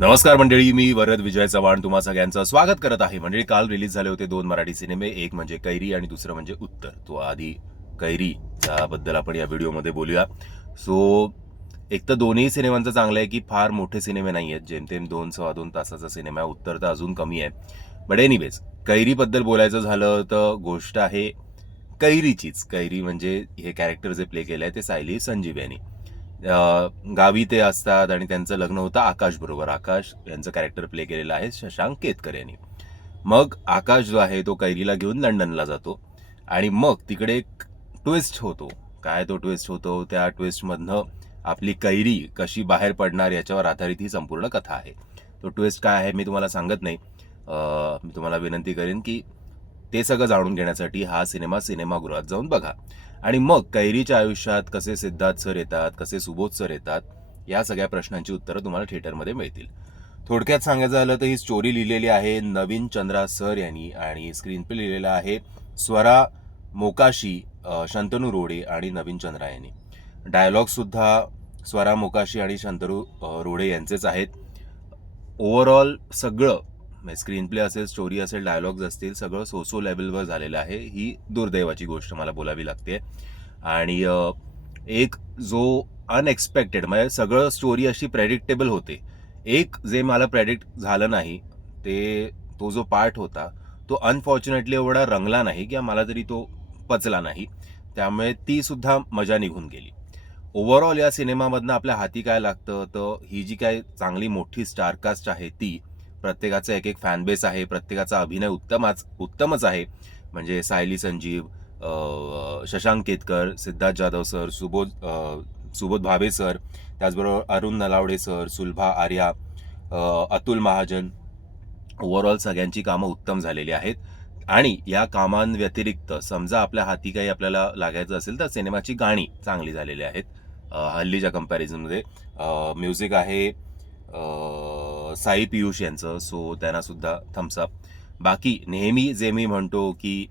नमस्कार मंडळी, मी वरद विजय चव्हाण तुम्हा सगळ्यांचं स्वागत करत आहे. मंडळी, काल रिलीज झाले होते 2 मराठी सिनेमे, एक म्हणजे कैरी आणि दुसरं म्हणजे उत्तर. तो आधी कैरी त्याबद्दल आपण या व्हिडिओमध्ये बोलूया. एक तर दोन्ही सिनेमांचं चांगलं आहे की फार मोठे सिनेमे नाही आहेत, जेमतेम 2-2.25 तासाचा सिनेमा आहे. उत्तर तर अजून कमी आहे. बट एनिवेज, कैरीबद्दल बोलायचं झालं तर गोष्ट आहे कैरीचीच. कैरी म्हणजे हे कॅरेक्टर जे प्ले केलं आहे ते सायली संजीव यांनी. गावी ते असतात आणि त्यांचं लग्न होतं आकाश बरोबर. आकाश यांचं कॅरेक्टर प्ले केलेलं आहे शशांक केतकर यांनी. मग आकाश जो आहे तो कैरीला घेऊन लंडनला जातो आणि मग तिकडे एक ट्विस्ट होतो. काय तो ट्विस्ट होतो, त्या ट्विस्टमधनं आपली कैरी कशी बाहेर पडणार याच्यावर आधारित ही संपूर्ण कथा आहे. तो ट्विस्ट काय आहे मी तुम्हाला सांगत नाही. मी तुम्हाला विनंती करेन की ते सगळं जाणून घेण्यासाठी हा सिनेमा सिनेमागृहात जाऊन बघा. आणि मग कैरीच्या आयुष्यात कसे सिद्धार्थ सर येतात, कसे सुबोध सर येतात, या सगळ्या प्रश्नांची उत्तरं तुम्हाला थिएटरमध्ये मिळतील. थोडक्यात सांगायचं झालं तर ही स्टोरी लिहिलेली आहे नवीन चंद्रा सर यांनी आणि स्क्रीन प्ले लिहिलेला आहे स्वरा मोकाशी, शंतनू रोडे आणि नवीन चंद्रा यांनी. डायलॉग सुद्धा स्वरा मोकाशी आणि शंतनू रोडे यांचेच आहेत. ओव्हरऑल सगळं स्क्रीन प्ले असेल, स्टोरी असेल, डायलॉग्स असतील, सगळं सोसो लेवलवर झालेलं आहे. ही दुर्दैवाची गोष्ट मला बोलावी लागते. आणि एक जो अनएक्सपेक्टेड म्हणजे सगळं स्टोरी अशी प्रेडिक्टेबल होते. एक जे मला प्रेडिक्ट झालं नाही तो जो पार्ट होता तो अनफॉर्च्युनेटली एवढा रंगला नाही किंवा मला तरी तो पचला नाही. त्यामुळे ती सुद्धा मजा निघून गेली. ओव्हरऑल या सिनेमामधनं आपल्या हाती काय लागतं तर ही जी काय चांगली मोठी स्टारकास्ट आहे ती, प्रत्येकाचा एक एक फॅन बेस आहे, प्रत्येकाचा अभिनय उत्तमच आहे. म्हणजे सायली संजीव, शशांक केतकर, सिद्धार्थ जाधव सर, सुबोध भावे सर, त्याचबरोबर अरुण नलावडे सर, सुलभा आर्या, अतुल महाजन. ओव्हरऑल सगळ्यांची कामं उत्तम झालेली आहेत. आणि या कामांव्यतिरिक्त समजा आपल्या हाती काही आपल्याला लागायचं असेल तर सिनेमाची गाणी चांगली झालेली आहेत हल्लीच्या कंपॅरिझनमध्ये. म्युझिक आहे साई पियुष यांचं, सो त्यांना सुद्धा थम्सअप. बाकी नेहमी जे मी म्हणतो की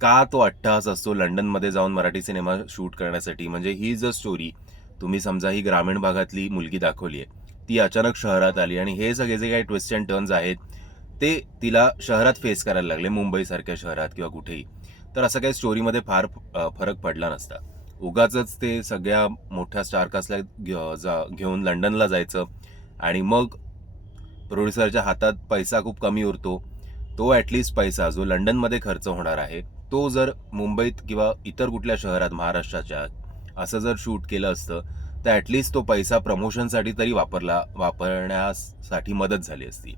का तो अट्टहास असतो लंडनमध्ये जाऊन मराठी सिनेमा शूट करण्यासाठी. म्हणजे ही जर स्टोरी तुम्ही समजा ही ग्रामीण भागातली मुलगी दाखवली आहे, ती अचानक शहरात आली आणि हे सगळे जे काही ट्विस्ट अँड टर्न्स आहेत ते तिला शहरात फेस करायला लागले, मुंबईसारख्या शहरात किंवा कुठेही, तर असं काही स्टोरीमध्ये फार फरक पडला नसता. उगाच ते सगळ्या मोठ्या स्टारकास्टला घेऊन लंडनला जायचं आणि मग प्रोड्युसरच्या हातात पैसा खूप कमी उरतो. तो ॲटलिस्ट पैसा जो लंडनमध्ये खर्च होणार आहे तो जर मुंबईत किंवा इतर कुठल्या शहरात महाराष्ट्राच्या असं जर शूट केलं असतं तर ॲटलिस्ट तो पैसा प्रमोशनसाठी तरी वापरण्यासाठी मदत झाली असती.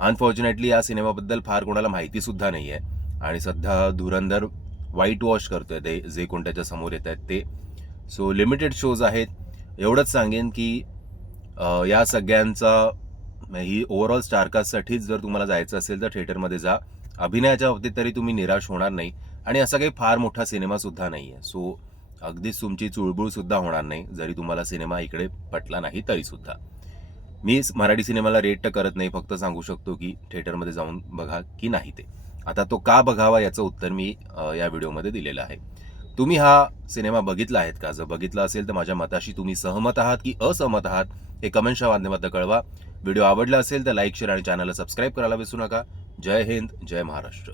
अनफॉर्च्युनेटली या सिनेमाबद्दल फार कोणाला माहिती सुद्धा नाही आहे आणि सध्या धुरंधर व्हाईट वॉश करतोय ते जे कोण त्याच्या समोर येत आहेत ते. सो लिमिटेड शोज आहेत. एवढंच सांगेन की या सगळ्यांचा ही ओव्हरऑल स्टारकास्टसाठीच जर तुम्हाला जायचं असेल तर थिएटरमध्ये जा. अभिनयाच्या बाबतीत तरी तुम्ही निराश होणार नाही आणि असा काही फार मोठा सिनेमा सुद्धा नाही आहे. सो अगदीच तुमची चुळबुळ सुद्धा होणार नाही जरी तुम्हाला सिनेमा इकडे पटला नाही तरी सुद्धा. मी मराठी सिनेमाला रेट तर करत नाही, फक्त सांगू शकतो की थिएटरमध्ये जाऊन बघा की नाही ते. आता तो का बघावा याचं उत्तर मी या व्हिडिओमध्ये दिलेलं आहे. तुम्ही हा सिनेमा बघितला आहेत का? जर बघितला असेल तर माझ्या मताशी तुम्ही सहमत आहात की असहमत आहात हे कमेंटच्या माध्यमातून कळवा. व्हिडिओ आवडला असेल तर लाईक, शेअर आणि चॅनलला सबस्क्राईब करायला विसरू नका. जय हिंद, जय महाराष्ट्र.